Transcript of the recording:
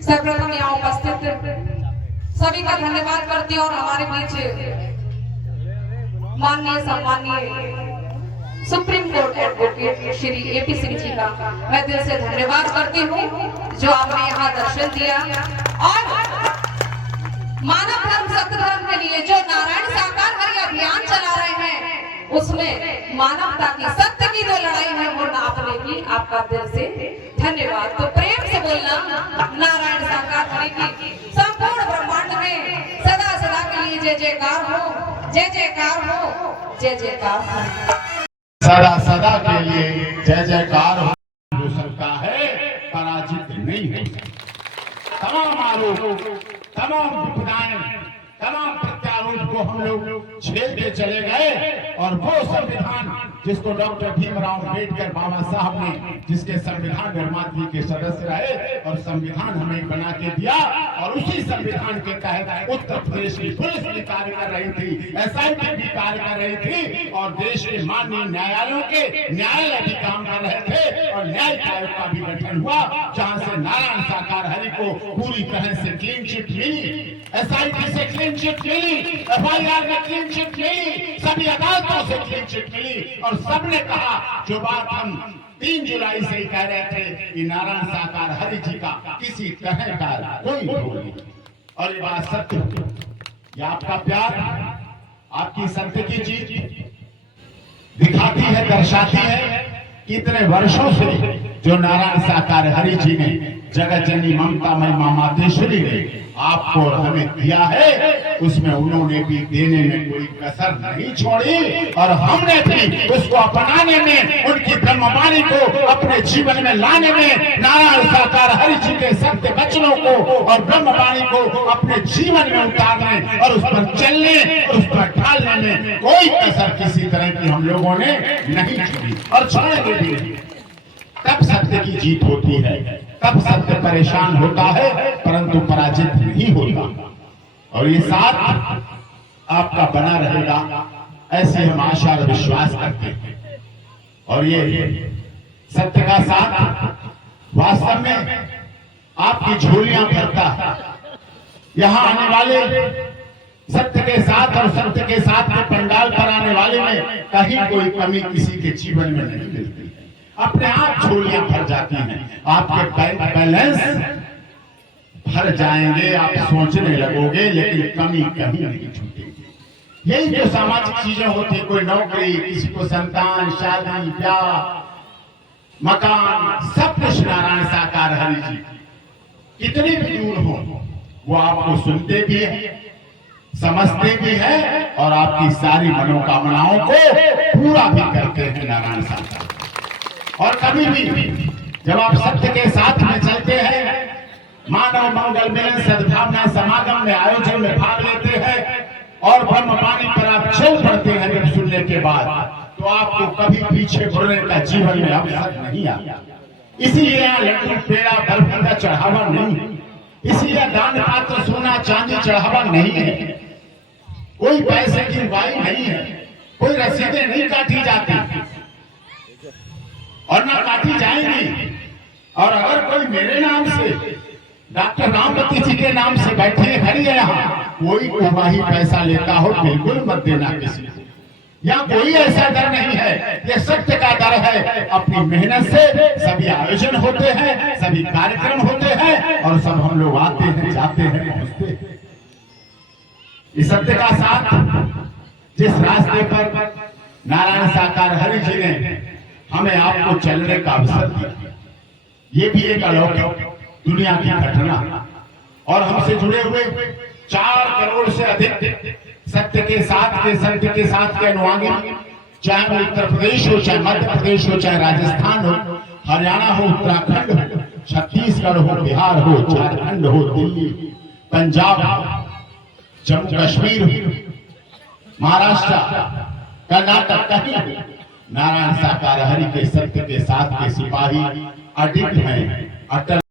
सर्वप्रथम यहाँ उपस्थित सभी का धन्यवाद करती हूँ और हमारे बीच माननीय सम्माननीय supreme court advocate Shri AP Singh ji का मैं दिल से धन्यवाद करती हूँ जो आपने यहाँ दर्शन दिया और मानव धर्म सत्य धर्म के लिए जो नारायण साकार हरि अभियान चला रहे हैं उसमें मानवता की सत्य की जो लड़ाई है वो नापने की आपका दिल से धन्यवाद। तो प्रेम से बोलना नारायण साकार हरि की संपूर्ण ब्रह्मांड में सदा सदा के लिए जय जयकार हो, जय जयकार हो, जय जयकार हो, सदा सदा के लिए जय जयकार हो। जो सबका है पराजित नहीं है। तमाम आरोप, तमाम विपदाएं, तमाम प्रत्यारोप को हम लोग झेल के चले गए और वो संविधान जिसको डॉक्टर भीमराव अम्बेडकर बाबा साहब ने जिसके संविधान निर्माता के सदस्य रहे और संविधान हमें बना के दिया और उसी संविधान के तहत उत्तर प्रदेश की पुलिस भी कार्य कर रही थी, एसआईटी भी कार्य कर रही थी और देश के माननीय न्यायालयों के न्यायालय भी काम कर रहे थे और न्यायिक आयोग का भी गठन हुआ जहाँ से नारायण साकार हरि को पूरी तरह से क्लीन चिट मिली, एसआईटी से क्लीन चिट मिली, एफआईआर में क्लीन चिट मिली, सभी अदालतों से क्लीन चिट मिली और सबने कहा जो बात हम 3 जुलाई से ही कह रहे थे कि नारायण साकार हरि जी का किसी तरह का कोई रोल नहीं और ये बात सत्य हो। ये आपका प्यार, आपकी सत्य की चीज दिखाती है, दर्शाती है कि इतने वर्षों से जो नारायण साकार हरि जी ने जगत जननी ममतामयी मां मातेश्वरी ने आपको हमें दिया है उसमें उन्होंने भी देने में कोई कसर नहीं छोड़ी और हमने भी उसको अपनाने में उनकी ब्रह्मवाणी को अपने जीवन में लाने में नारायण साकार हरि जी के सत्य वचनों को और ब्रह्मवाणी को अपने जीवन में उतारने और उस पर चलने और उस पर ढालने में कोई कसर किसी तरह की हम लोगों ने नहीं छोड़ी और छोड़ेंगे भी नहीं। तब सत्य की जीत होती है, तब सत्य परेशान होता है परंतु पराजित नहीं होता और ये साथ आपका बना रहेगा ऐसे हम आशा और विश्वास करते हैं। और ये सत्य का साथ वास्तव में आपकी झोलियां भरता है। यहाँ आने वाले सत्य के साथ और सत्य के साथ के पंडाल पर आने वाले में कहीं कोई कमी किसी के जीवन में नहीं मिलती, अपने आप झोलियां भर जाती हैं, आपके बैंक बैलेंस भर जाएंगे, आप सोचने लगोगे लेकिन कमी कहीं नहीं छूटेगी। यही जो सामाजिक चीजें होती, कोई नौकरी, किसी को संतान, शादी, ब्याह, मकान, सब कुछ नारायण साकार हरि जी कितनी भी दूर हो वो आपको सुनते भी है, समझते भी है और आपकी सारी मनोकामनाओं को पूरा भी करते हैं नारायण साकार। और कभी भी जब आप सत्य के साथ में चलते हैं, मानव मंगल मिलन सद्भावना समागम में आयोजन में भाग लेते हैं और ब्रह्मवाणी पर आप चल पड़ते हैं जब सुनने के बाद तो आपको कभी पीछे मुड़ने का जीवन में अवसर नहीं आता। इसीलिए यहाँ लड्डू पेड़ा बर्फी का चढ़ावा नहीं है, इसीलिए दान पात्र सोना चांदी चढ़ावा नहीं है, कोई पैसे की वाई नहीं है, कोई रसीदें नहीं काटी जाती और ना काटी जाएंगी। और अगर कोई मेरे नाम से डॉक्टर रामवती जी के नाम से बैठे हरि यहाँ कोई कोई पैसा लेता हो बिल्कुल मत देना किसी को, यहाँ कोई ऐसा डर नहीं है, ये सत्य का डर है। अपनी मेहनत से सभी आयोजन होते हैं, सभी कार्यक्रम होते हैं और सब हम लोग आते हैं, जाते हैं, पहुंचते हैं। इस सत्य का साथ जिस रास्ते पर नारायण साकार हरि जी ने हमें आपको चलने का अवसर दिया, ये भी एक अलौकिक दुनिया की घटना और हमसे जुड़े हुए 4 करोड़ से अधिक सत्य के साथ के अनुयायी, चाहे वो उत्तर प्रदेश हो, चाहे मध्य प्रदेश हो, चाहे राजस्थान हो, हरियाणा हो, उत्तराखंड हो, छत्तीसगढ़ हो, बिहार हो, झारखंड हो, दिल्ली, पंजाब, जम्मू कश्मीर हो, महाराष्ट्र, कर्नाटक, कहीं नारायण साकार हरि के सत्य के साथ के सिपाही अडिग हैं, अटल